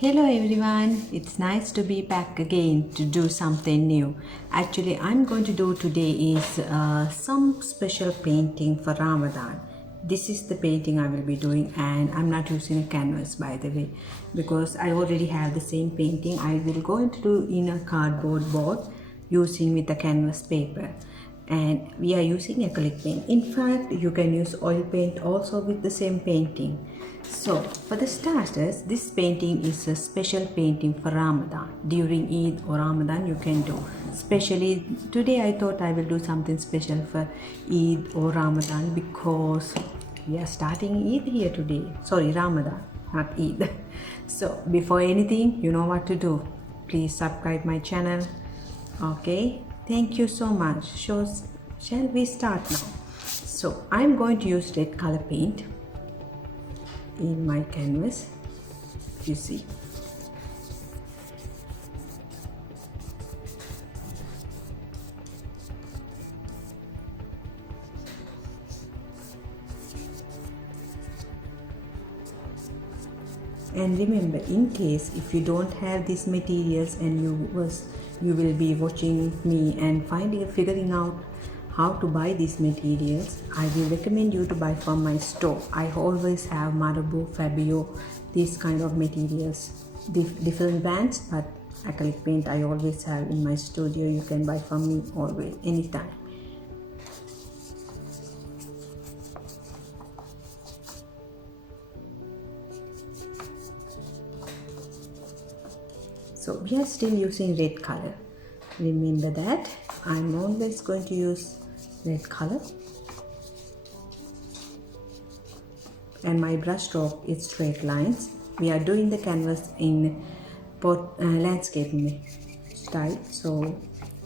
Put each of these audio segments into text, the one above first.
Hello everyone, it's nice to be back again to do something new. Actually, I'm going to do today is some special painting for Ramadan. This is the painting I will be doing, and I'm not using a canvas by the way, because I already have the same painting. I will going to do in a cardboard board using with a canvas paper, and we are using acrylic paint. In fact, you can use oil paint also with the same painting. So for the starters, this painting is a special painting for Ramadan. During Eid or Ramadan you can do. Especially today I thought I will do something special for Eid or Ramadan because we are starting Eid here today. Sorry, Ramadan, not Eid. So before anything, you know what to do. Please subscribe my channel. Okay, thank you so much. So shall we start now? So I'm going to use red color paint in my canvas, you see. And remember, in case if you don't have these materials and you will be watching me and figuring out how to buy these materials, I will recommend you to buy from my store. I always have Marabou, Fabio, these kind of materials, different brands, but acrylic paint I always have in my studio. You can buy from me always, anytime. So we are still using red color. Remember that I'm always going to use red color, and my brush stroke is straight lines. We are doing the canvas in landscape style, so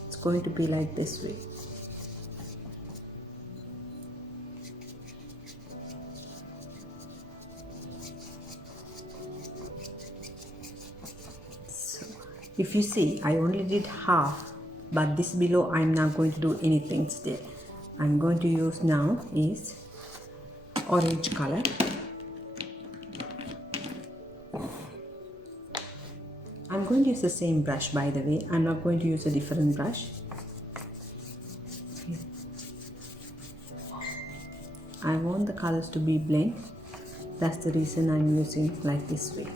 it's going to be like this way. So if you see, I only did half, but this below I'm not going to do anything still. I'm going to use now is orange color. I'm going to use the same brush, by the way. I'm not going to use a different brush. I want the colors to be blend. That's the reason I'm using like this way.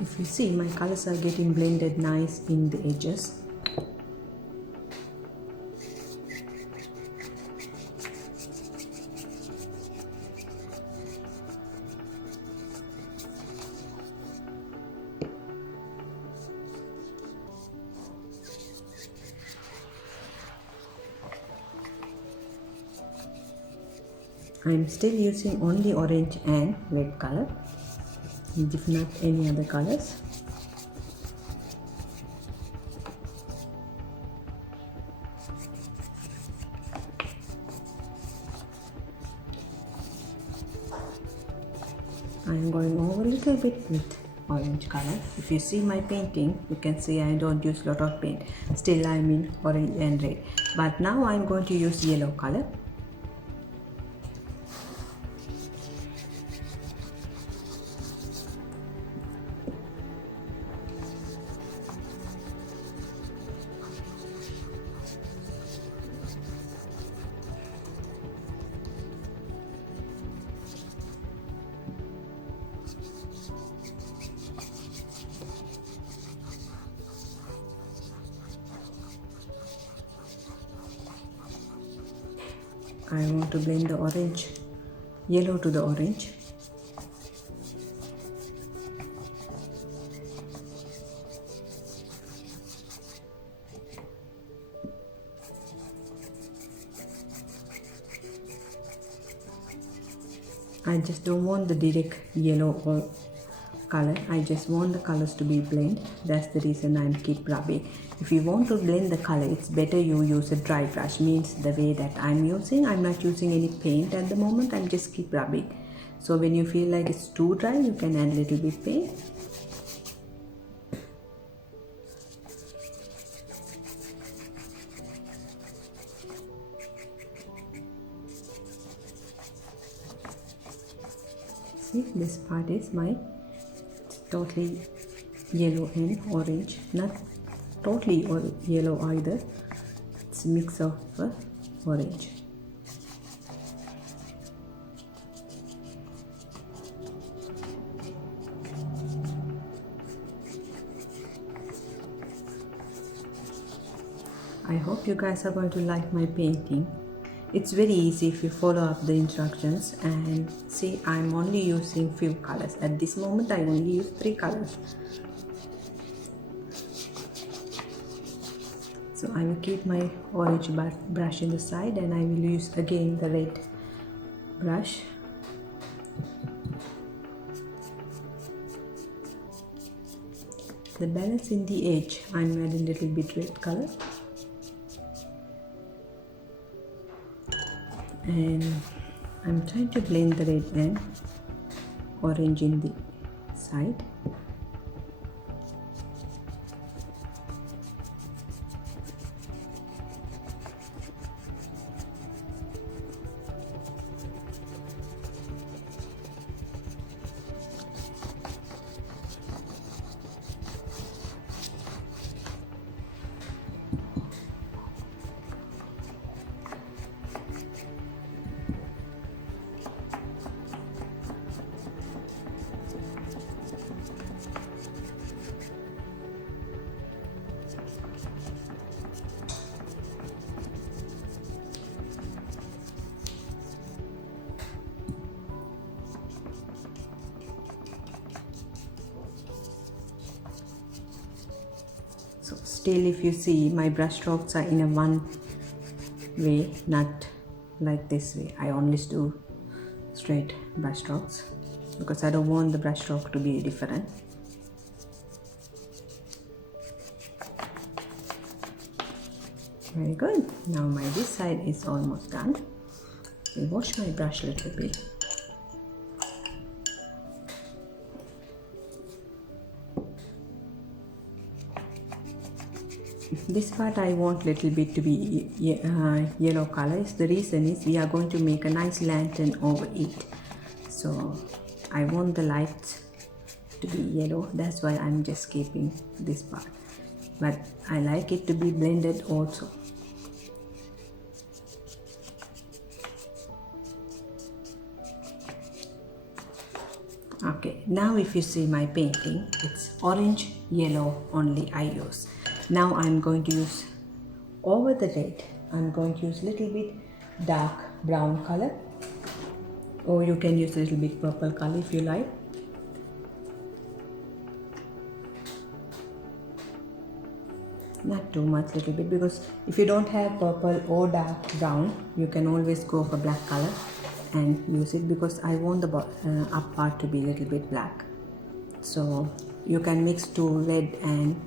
If you see, my colors are getting blended nice in the edges. I'm still using only orange and red color, if not any other colors. I'm going over a little bit with orange color. If you see my painting, you can see I don't use lot of paint. Still I'm in orange and red. But now I'm going to use yellow color. I want to blend the orange, yellow to the orange. I just don't want the direct yellow or color. I just want the colors to be blend. That's the reason I'm keep rubbing. If you want to blend the color, it's better you use a dry brush. Means the way that I'm using, I'm not using any paint at the moment. I'm just keep rubbing. So when you feel like it's too dry, you can add a little bit paint. See, this part is my totally yellow and orange, not totally yellow either, it's a mix of orange. I hope you guys are going to like my painting. It's very easy if you follow up the instructions, and see, I'm only using few colors. At this moment I only use 3 colors. So I will keep my orange brush in the side, and I will use again the red brush. The balance in the edge, I'm adding a little bit red color. And I'm trying to blend the red and orange in the side. So still, if you see, my brush strokes are in a one way, not like this way. I only do straight brush strokes because I don't want the brush stroke to be different. Very good. Now this side is almost done. I'll wash my brush a little bit. This part I want little bit to be yellow color. The reason is we are going to make a nice lantern over it. So I want the lights to be yellow. That's why I'm just keeping this part. But I like it to be blended also. Okay, now if you see my painting, it's orange, yellow only I use. Now I'm going to use over the red, I'm going to use little bit dark brown color, or you can use a little bit purple color if you like. Not too much, little bit, because if you don't have purple or dark brown, you can always go for black color and use it, because I want the up part to be a little bit black. So you can mix two red and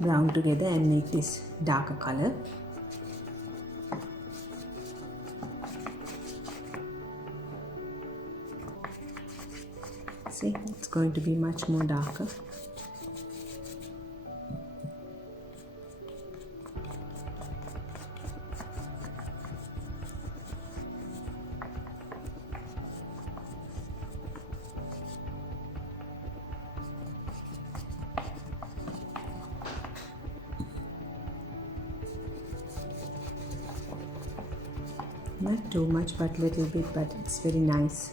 brown together and make this darker color. See, it's going to be much more darker. Not too much, but little bit, but it's very nice.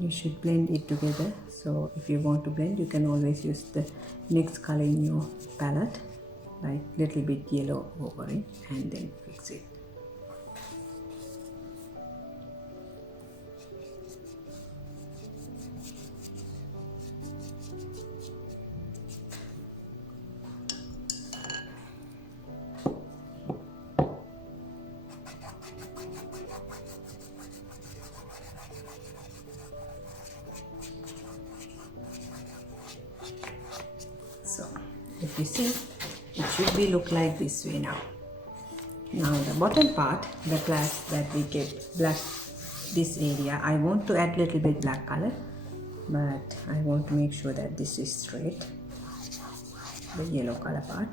You should blend it together. So if you want to blend, you can always use the next color in your palette, like little bit yellow over it, and then fix it. if you see, it should be look like this way now. Now the bottom part, the glass that we get black, this area, I want to add little bit black color, but I want to make sure that this is straight, the yellow color part.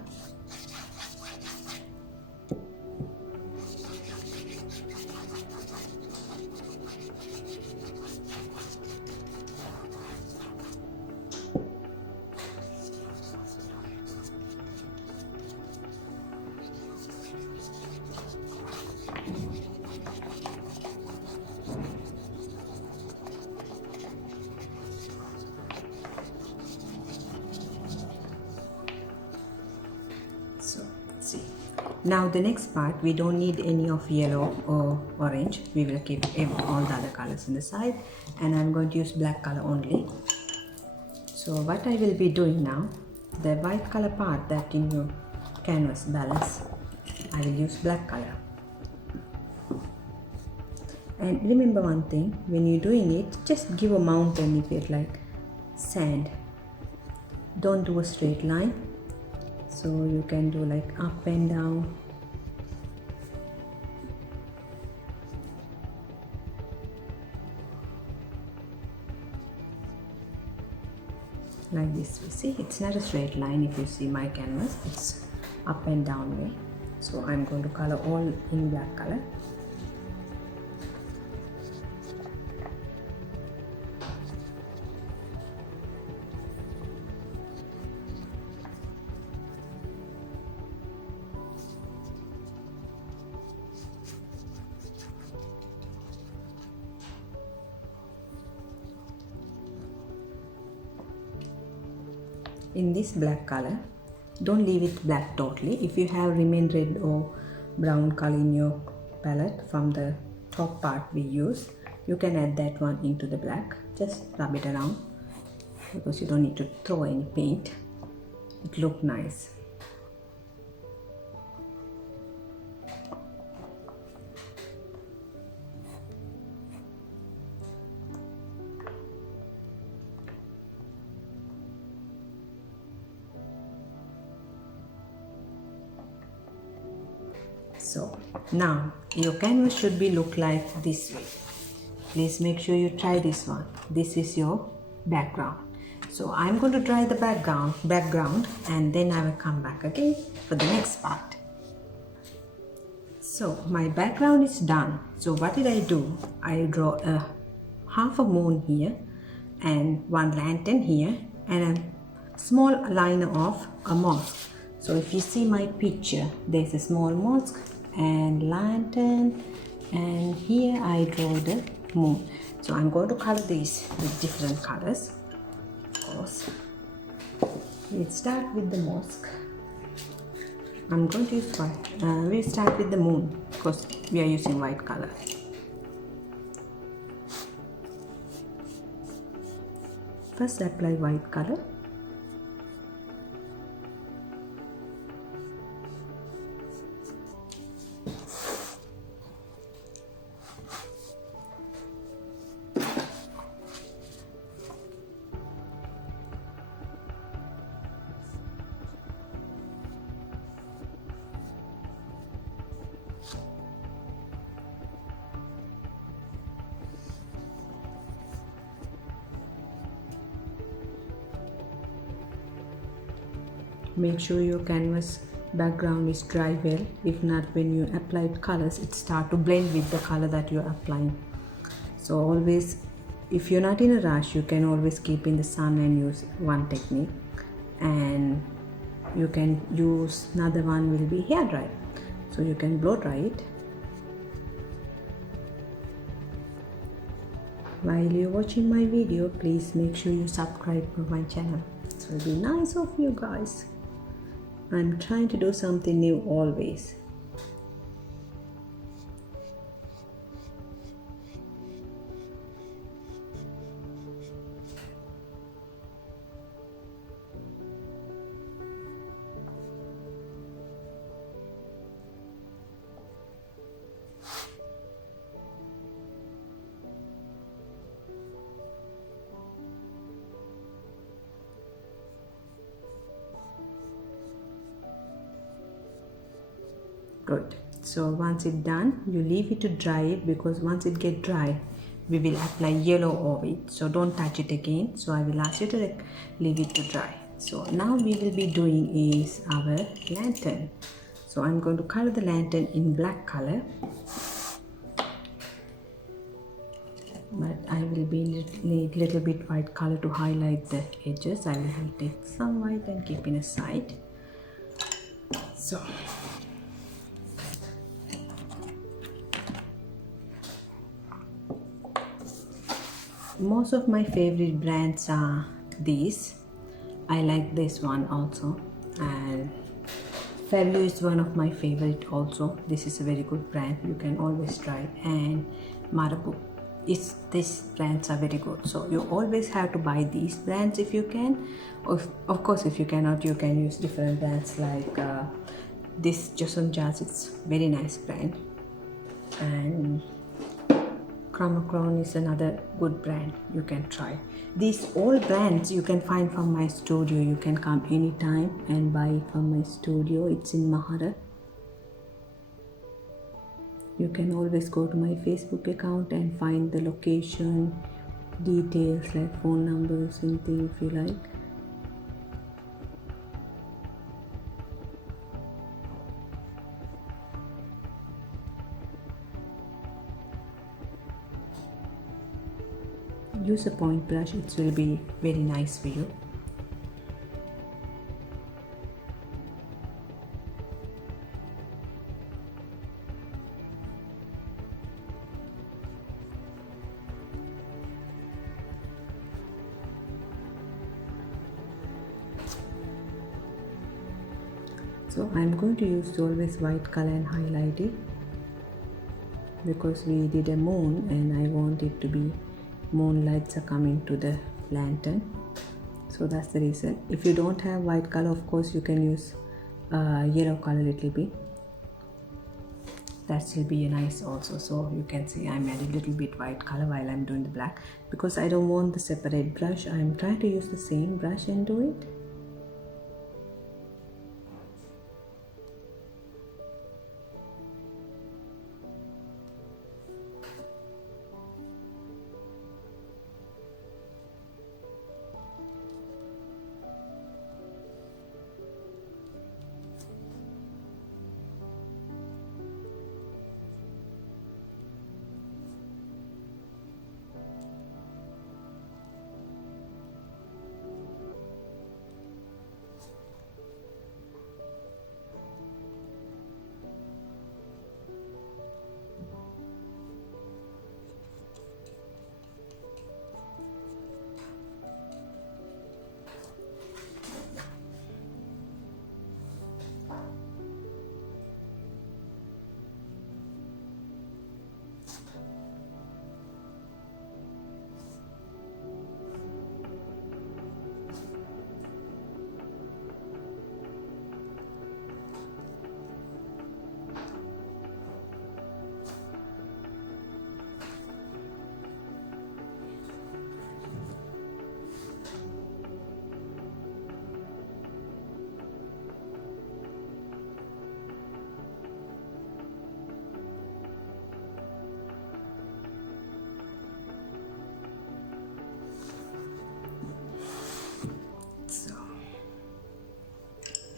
So see, now the next part, we don't need any of yellow or orange. We will keep all the other colors in the side, and I'm going to use black color only. So what I will be doing now, the white color part that in your canvas balance, I will use black color. And remember one thing, when you're doing it, just give a mountain effect like sand. Don't do a straight line. So you can do like up and down. Like this, you see, it's not a straight line. If you see my canvas, it's up and down way. So I'm going to color all in black color. In this black color, don't leave it black totally. If you have remain red or brown color in your palette from the top part we use, you can add that one into the black. Just rub it around because you don't need to throw any paint. It look nice. So now your canvas should be look like this way. Please make sure you try this one. This is your background. So I'm going to try the background and then I will come back again for the next part. So my background is done. So what did I do? I draw a half a moon here and one lantern here and a small liner of a mosque. So if you see my picture, there's a small mosque and lantern, and here I draw the moon. So I'm going to color these with different colors. Of course, let's start with the mosque. I'm going to use white. We'll start with the moon because we are using white color. First apply white color. Make sure your canvas background is dry well. If not, when you apply colors, it start to blend with the color that you're applying. So always, if you're not in a rush, you can always keep in the sun and use one technique, and you can use another one will be hair dry. So you can blow dry it. While you're watching my video, please make sure you subscribe to my channel. So it'll be nice of you guys. I'm trying to do something new always. Good. So once it's done, you leave it to dry it, because once it get dry, we will apply yellow over it. So don't touch it again. So I will ask you to leave it to dry. So now we will be doing is our lantern. So I'm going to color the lantern in black color, but I will be need little bit white color to highlight the edges. I will take some white and keep in a side. So most of my favorite brands are these. I like this one also, and Fairview is one of my favorite also. This is a very good brand, you can always try. And Marabu, these brands are very good, so you always have to buy these brands if you can. Of course, if you cannot, you can use different brands like this Johnson Jazz. It's very nice brand, and Chromochron is another good brand you can try. These all brands you can find from my studio. You can come anytime and buy it from my studio. It's in Mahara. You can always go to my Facebook account and find the location, details like phone numbers, anything if you like. Use a point brush, it will be very nice for you. So I'm going to use always white color and highlight it, because we did a moon and I want it to be moonlights are coming to the lantern. So that's the reason. If you don't have white color, of course you can use yellow color little bit. That will be nice also. So you can see I'm adding a little bit white color while I'm doing the black, because I don't want the separate brush. I'm trying to use the same brush and do it.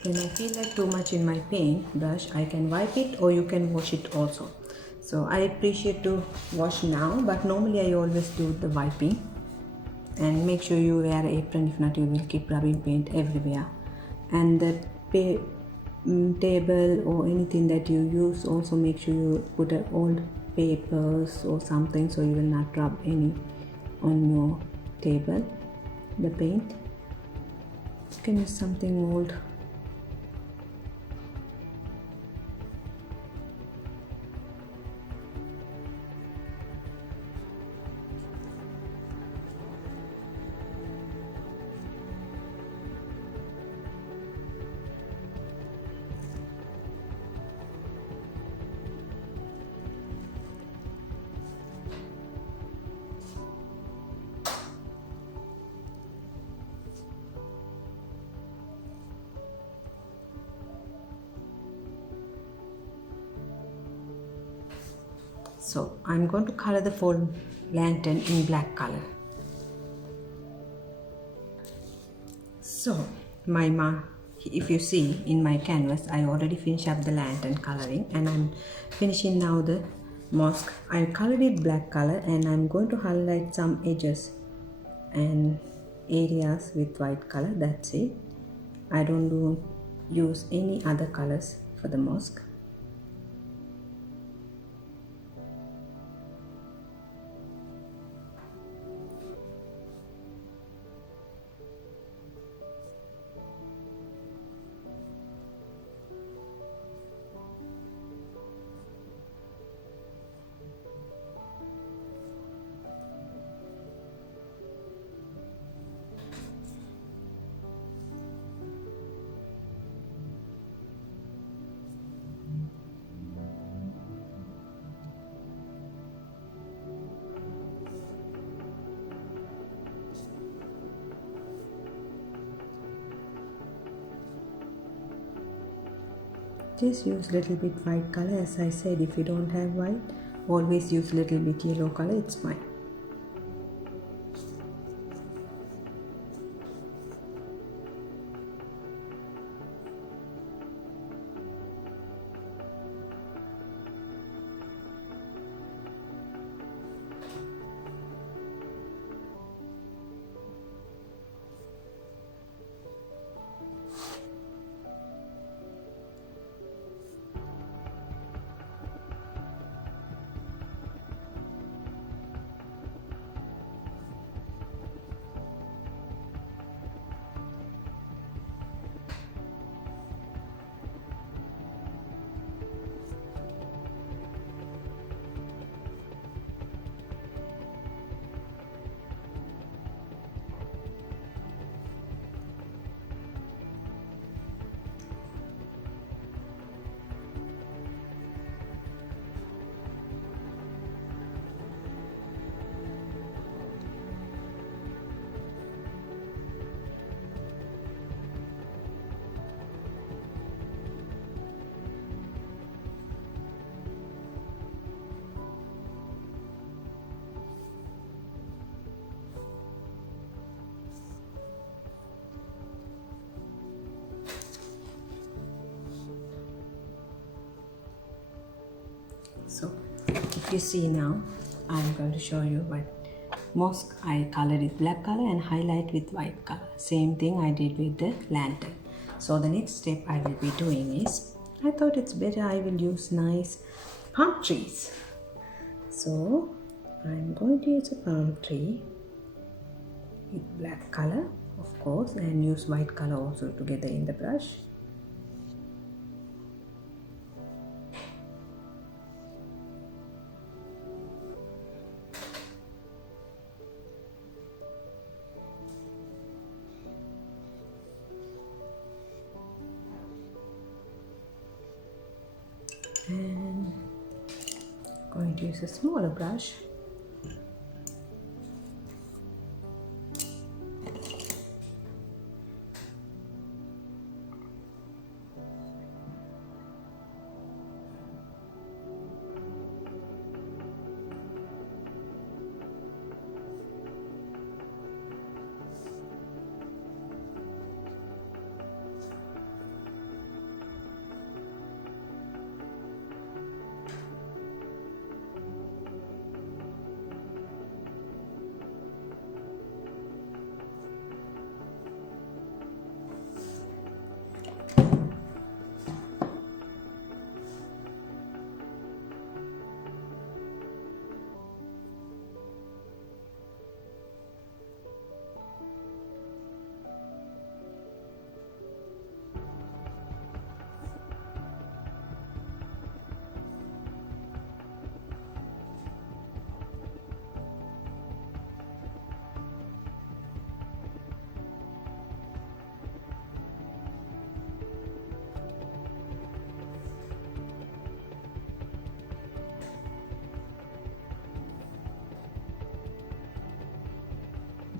When I feel like too much in my paint brush, I can wipe it, or you can wash it also. So I appreciate to wash now, but normally I always do the wiping. And make sure you wear apron, if not you will keep rubbing paint everywhere. And the table or anything that you use, also make sure you put old papers or something, so you will not rub any on your table, the paint. You can use something old. So I'm going to color the full lantern in black color. So if you see in my canvas, I already finished up the lantern coloring, and I'm finishing now the mosque. I colored it black color, and I'm going to highlight some edges and areas with white color. That's it. I don't use any other colors for the mosque. Just use little bit white color. As I said, if you don't have white, always use little bit yellow color, it's fine. So if you see now, I'm going to show you what mosque I colored it black color and highlight with white color. Same thing I did with the lantern. So the next step I will be doing is, I thought it's better I will use nice palm trees. So I'm going to use a palm tree with black color, of course, and use white color also together in the brush. And going to use a smaller brush.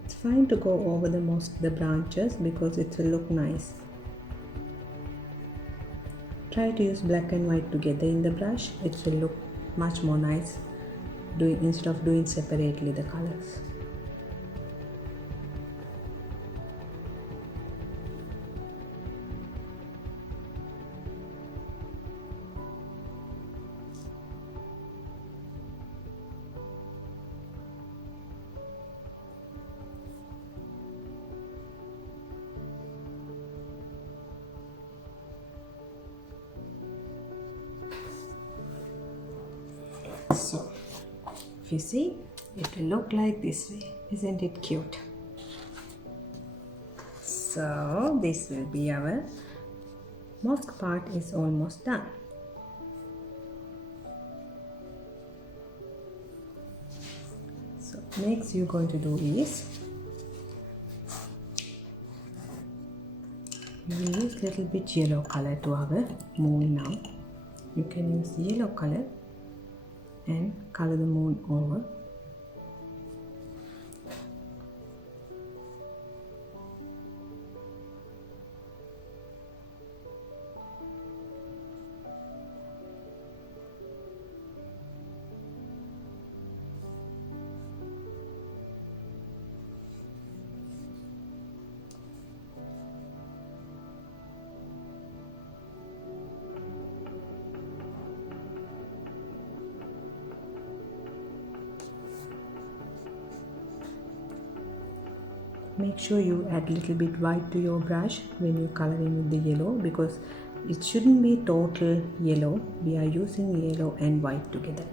It's fine to go over the branches because it will look nice. Try to use black and white together in the brush. It will look much more nice instead of doing separately the colors. So if you see, it will look like this way. Isn't it cute? So this will be our mosque part is almost done. So next you're going to do is we will use little bit yellow color to our moon now. You can use yellow color and color the moon over. Make sure you add a little bit white to your brush when you're coloring with the yellow, because it shouldn't be total yellow. We are using yellow and white together.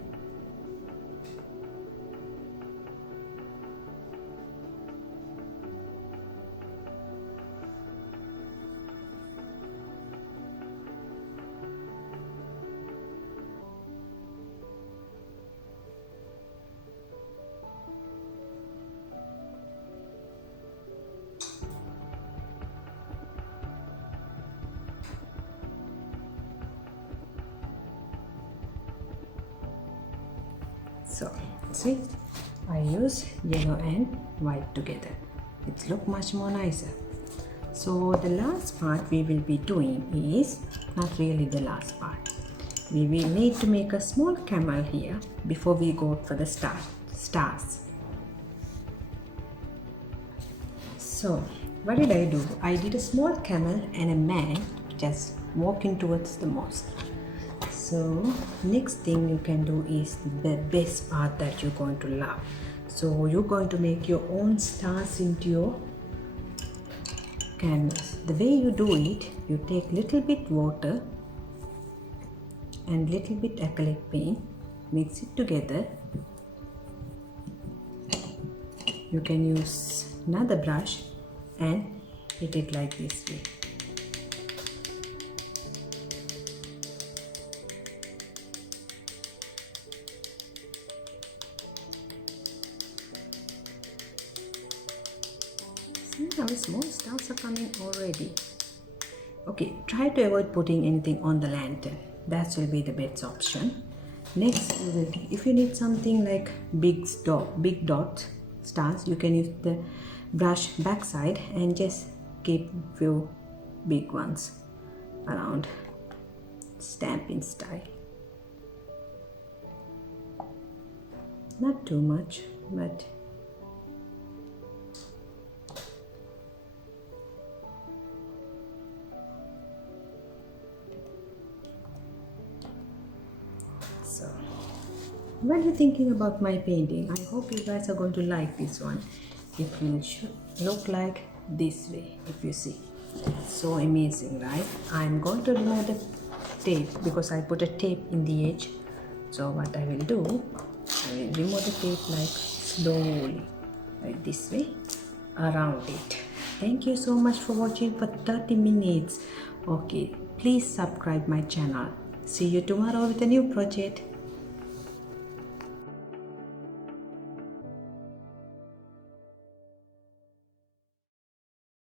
So see, I use yellow and white together. It looks much more nicer. So the last part we will be doing is not really the last part. We will need to make a small camel here before we go for the stars. So what did I do? I did a small camel and a man just walking towards the mosque. So next thing you can do is the best part that you're going to love. So you're going to make your own stars into your canvas. The way you do it, you take little bit water and little bit acrylic paint, mix it together. You can use another brush and hit it like this way. See, our small stars are coming already. Okay, try to avoid putting anything on the lantern. That will be the best option. Next, if you need something like big dot stars, you can use the brush backside and just keep few big ones around, stamping style. Not too much, but so what are you thinking about my painting? I hope you guys are going to like this one. It will look like this way if you see. So amazing, right? I'm going to remove the tape because I put a tape in the edge. So what I will do, I will remove the tape like slowly, like this way, around it. Thank you so much for watching for 30 minutes. Okay, please subscribe my channel. See you tomorrow with a new project.